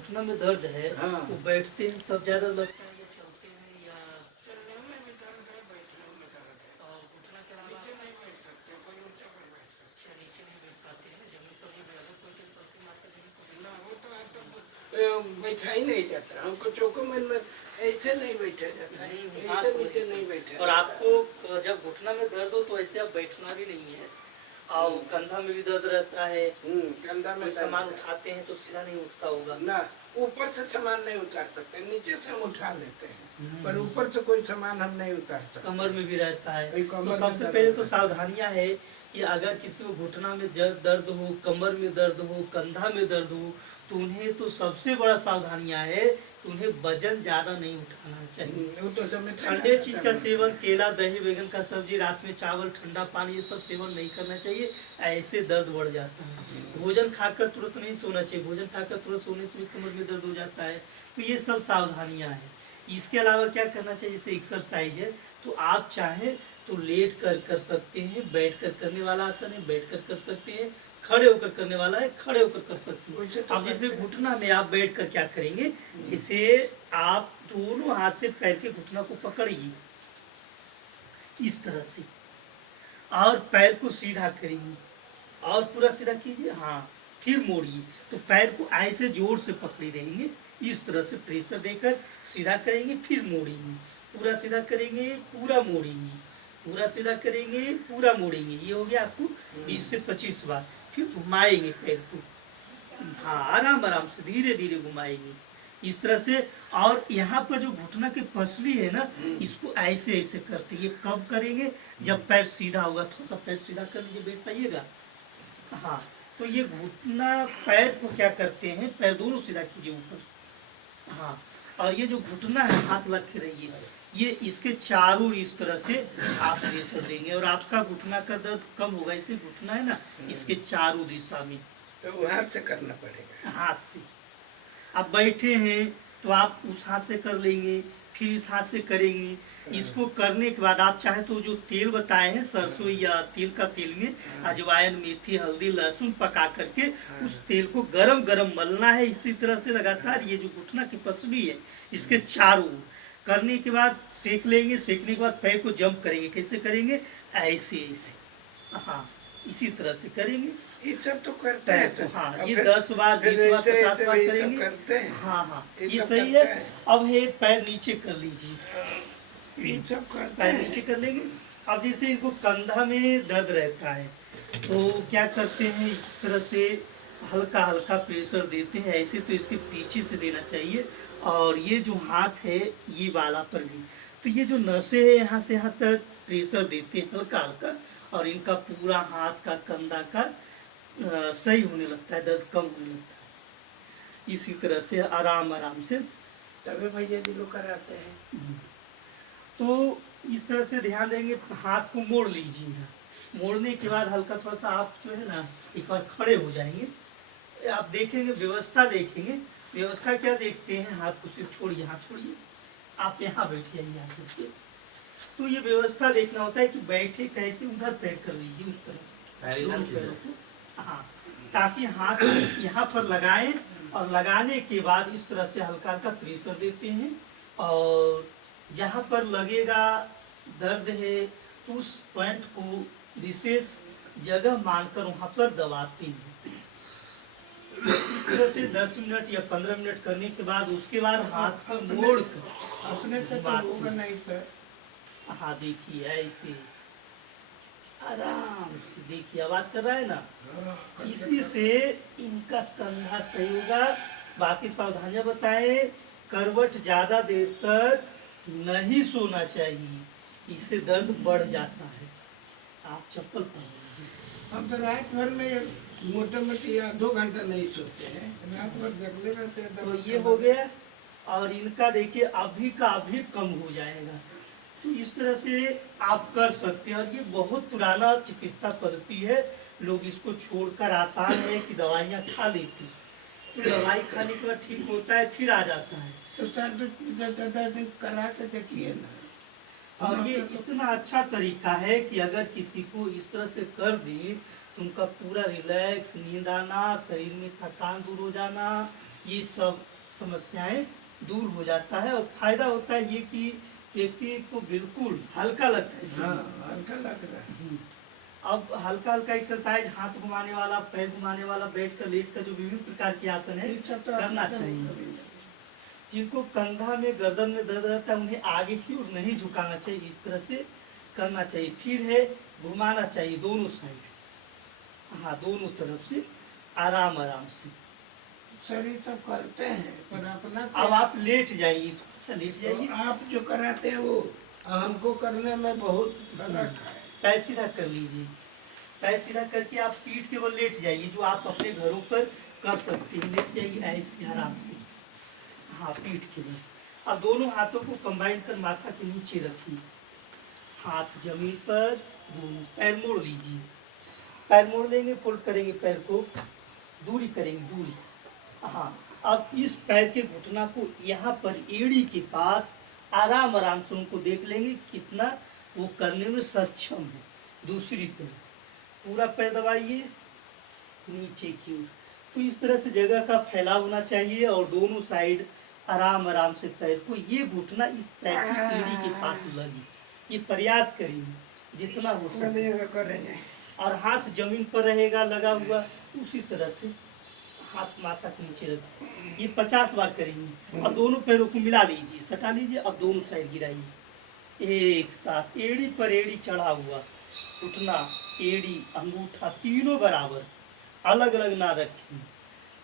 घुटना में दर्द है, हाँ। वो बैठते हैं तब ज्यादा लगता है या चलते हैं या चलने में भी दर्द है, बैठने में दर्द है। और घुटना के अलावा नीचे नहीं बैठ सकते, कोई ऊंचे पर बैठ सकते। अच्छा नीचे नहीं बैठ पाते हैं, जमीन पर भी अगर कोई के पलथी मारता जमीन पर ना वो तो है तो बैठा ही नहीं जाता हमको, चौकोमन में ऐसे नहीं बैठा जाता है, हाँ, ऐसे समझ नीचे गए। नहीं बैठा और जाता। आपको जब घुटना में दर्द हो तो ऐसे आप बैठना भी नहीं है, और कंधा में भी दर्द रहता है, कंधा में कोई सामान दर्द है। उठाते हैं तो सीधा नहीं उठता होगा ना ऊपर से सामान नहीं उतार सकते, नीचे से हम उठा लेते हैं, पर ऊपर से कोई सामान हम नहीं उतार सकते। कमर में भी रहता है। वही तो कमर में सबसे दर्द पहले तो रहता है। सावधानियां है कि अगर किसी को घुटना में दर्द हो, कमर में दर्द हो, कंधा में दर्द हो, तो उन्हें तो सबसे बड़ा सावधानियां है कि उन्हें वजन ज्यादा नहीं उठाना चाहिए। वो तो जब मैं ठंडे चीज का सेवन, केला, दही, बैगन का सब्जी, रात में चावल, ठंडा पानी, ये सब सेवन नहीं करना चाहिए, ऐसे दर्द बढ़ जाता है। भोजन खाकर तुरंत नहीं सोना चाहिए, भोजन खाकर तुरंत सोने से भी कमर में दर्द हो जाता है। तो ये सब सावधानियां हैं। इसके अलावा क्या करना चाहिए, जैसे एक्सरसाइज है तो आप चाहें तो लेट कर सकते हैं, बैठ कर करने वाला आसन है बैठ कर सकते हैं, खड़े होकर करने वाला है खड़े होकर कर सकते हैं। अब जैसे घुटना में आप बैठ कर क्या करेंगे, जैसे आप दोनों हाथ से पैर के घुटना को पकड़िए इस तरह से, और पैर को सीधा करेंगे और पूरा सीधा कीजिए, हाँ फिर मोड़िए। तो पैर को ऐसे जोर से पकड़े रहेंगे, इस तरह से प्रेशर देकर सीधा करेंगे, फिर मोड़ेंगे, पूरा सीधा करेंगे, पूरा मोड़ेंगे, पूरा सीधा करेंगे, पूरा मोड़ेंगे। ये हो गया आपको 20 से 25 बार। फिर घुमाएंगे पैर को, हाँ आराम आराम से धीरे धीरे घुमाएंगे इस तरह से। और यहाँ पर जो घुटना की पसली है ना, इसको ऐसे ऐसे करते, ये कब करेंगे, जब पैर सीधा होगा। थोड़ा सा पैर सीधा कर लीजिए, बैठ पाइएगा, हाँ। तो ये घुटना पैर को क्या करते हैं, पैर दोनों सीधा कीजिए ऊपर, हाँ। और ये जो घुटना है, हाथ रख के रहिए, ये इसके चारों इस तरह से आप प्रेशर देंगे और आपका घुटना का दर्द कम होगा। इसे घुटना है ना, इसके चारों दिशा में, तो हाथ से करना पड़ेगा। हाथ से। आप बैठे हैं तो आप उस हाथ से कर लेंगे, फिर इस हाथ से करेंगे। इसको करने के बाद आप चाहे तो जो तेल बताए हैं, सरसों या तिल का तेल में अजवाइन, मेथी, हल्दी, लहसुन पका करके उस तेल को गरम गरम मलना है। इसी तरह से लगातार ये जो घुटना की पसली है, इसके चारों करने के बाद सेक लेंगे। सेकने के बाद पैर को जंप करेंगे। कैसे करेंगे, ऐसे ऐसे, हाँ इसी तरह से करेंगे। ये सब तो करते पैर हैं को, सब। हाँ अब ये फिर- 10 बार, फिर 20 बार, ऐसे 50 ऐसे बार भी सब करेंगे। करते हैं। हाँ हाँ ये ये सब सही करते है। हैं। अब है पैर नीचे कर लीजिए, ये सब करते पैर हैं। नीचे कर लेंगे। अब जैसे इनको कंधा में दर्द रहता है तो क्या करते हैं, इस तरह से हल्का हल्का प्रेशर देते हैं ऐसे, तो इसके पीछे से देना चाहिए। और ये जो हाथ है, ये वाला पर भी, तो ये जो नसें है यहाँ से यहाँ तक प्रेशर देते हैं हल्का हल्का, और इनका पूरा हाथ का कंधा का सही होने लगता है, दर्द कम होने लगता है। इसी तरह से आराम आराम से, तभी भैया जी लोग कराते हैं। तो इस तरह से ध्यान देंगे। हाथ को मोड़ लीजिएगा, मोड़ने के बाद हल्का थोड़ा सा आप जो है ना, एक बार खड़े हो जाएंगे। आप देखेंगे, व्यवस्था देखेंगे। व्यवस्था क्या देखते हैं, हाथ को सिर्फ छोड़िए, हाथ छोड़िए, आप यहाँ बैठिए, यहाँ बैठिए। तो ये व्यवस्था देखना होता है कि बैठे कैसे, उधर पैर कर लीजिए उस तरह, दोनों पैरों को, हाँ, ताकि हाथ यहाँ पर लगाएं। और लगाने के बाद इस तरह से हल्का हल्का प्रेशर देते हैं, और जहाँ पर लगेगा दर्द है तो उस पॉइंट को विशेष जगह मानकर वहाँ पर दबाते हैं। इस तरह से 10 मिनट या 15 मिनट करने के बाद, उसके बाद हाथ को मोड़ कर अपने से तो होगा नहीं सर। हाँ देखिए ऐसे आराम से, देखिए आवाज कर रहा है ना, इसी से इनका कंधा सही होगा। बाकी सावधानियां बताए, करवट ज्यादा देर तक नहीं सोना चाहिए, इससे दर्द बढ़ जाता है। आप चप्पल पहन लीजिए। हम तो रात भर में मोटे मोटे 2 घंटा नहीं सोते हैं, रात भर जगले रहते हैं। तो ये हो गया। और इनका देखिए अभी का अभी कम हो जाएगा। तो इस तरह से आप कर सकते हैं। और ये बहुत पुराना चिकित्सा पद्धति है, लोग इसको छोड़कर आसान है कि दवाइयाँ खा लेते हैं, तो दवाई खाने के बाद ठीक होता है, फिर आ जाता है। तो सर करा के देखिए ना। और ये इतना अच्छा तरीका है कि अगर किसी को इस तरह से कर दी तो उनका पूरा रिलैक्स, नींद आना, शरीर में थकान दूर हो जाना, ये सब समस्याएं दूर हो जाता है। और फायदा होता है ये कि व्यक्ति को बिल्कुल हल्का लगता है हाँ शरीर। हल्का लग रहा है। अब हल्का हल्का एक्सरसाइज, हाथ घुमाने वाला, पैर घुमाने वाला, बैठ कर लेट कर जो विभिन्न प्रकार के आसन है ये सब तो करना आपने चाहिए। कभी नहीं। जिनको कंधा में गर्दन में दर्द रहता है उन्हें आगे की ओर नहीं झुकाना चाहिए, इस तरह से करना चाहिए। फिर है घुमाना चाहिए दोनों साइड, हाँ दोनों तरफ से आराम आराम से। सर ये सब करते हैं पर अपना अब आप लेट जाइए, थोड़ा सा लेट तो जाइए, आप जो कराते हैं वो हमको करने में बहुत फर्क है। पैर सीधा कर लीजिए। पैर सीधा करके आप पीठ के बल लेट जाइए, जो आप अपने घरों पर कर सकते हैं। लेट जाइए ऐसे आराम से, हाँ पीठ के बल। अब दोनों हाथों को कंबाइन कर माथा के नीचे रखिए, हाथ जमीन पर, दोनों पैर मोड़ लीजिए। पैर मोड़ लेंगे, फोल्ड करेंगे पैर को, दूरी करेंगे, दूरी। हाँ, अब इस पैर के घुटना को यहाँ पर एड़ी के पास आराम आराम से उनको देख लेंगे कितना वो करने में सक्षम है। दूसरी तरफ पूरा पैर दबाइए नीचे की ओर। तो इस तरह से जगह का फैलाव होना चाहिए और दोनों साइड आराम आराम से पैर को, ये घुटना इस पैर की एड़ी के पास लगे, ये प्रयास करिए जितना हो सके। चलिए करेंगे। और हाथ जमीन पर रहेगा लगा हुआ, उसी तरह से हाथ माथा के नीचे रखें। ये 50 बार करेंगे। अब दोनों पैरों को मिला लीजिए, सटा लीजिए, अब दोनों साइड गिराइए एक साथ, एड़ी पर एड़ी चढ़ा हुआ, घुटना एड़ी अंगूठा तीनों बराबर, अलग अलग ना रखें।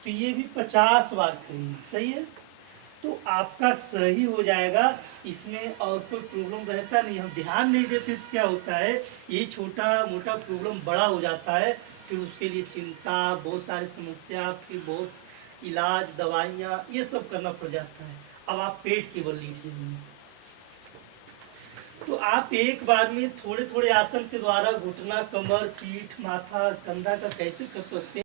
तो ये भी 50 बार करेंगे, सही है। तो आपका सही हो जाएगा, इसमें और कोई प्रॉब्लम रहता नहीं। हम ध्यान नहीं देते तो क्या होता है, ये छोटा मोटा प्रॉब्लम बड़ा हो जाता है, फिर उसके लिए चिंता, बहुत सारी समस्या, फिर बहुत इलाज, दवाइयाँ, ये सब करना पड़ जाता है। अब आप पेट के बल लेट जाइए। तो आप एक बार में थोड़े थोड़े आसन के द्वारा घुटना, कमर, पीठ, माथा, कंधा का कैसे कर सकते हैं।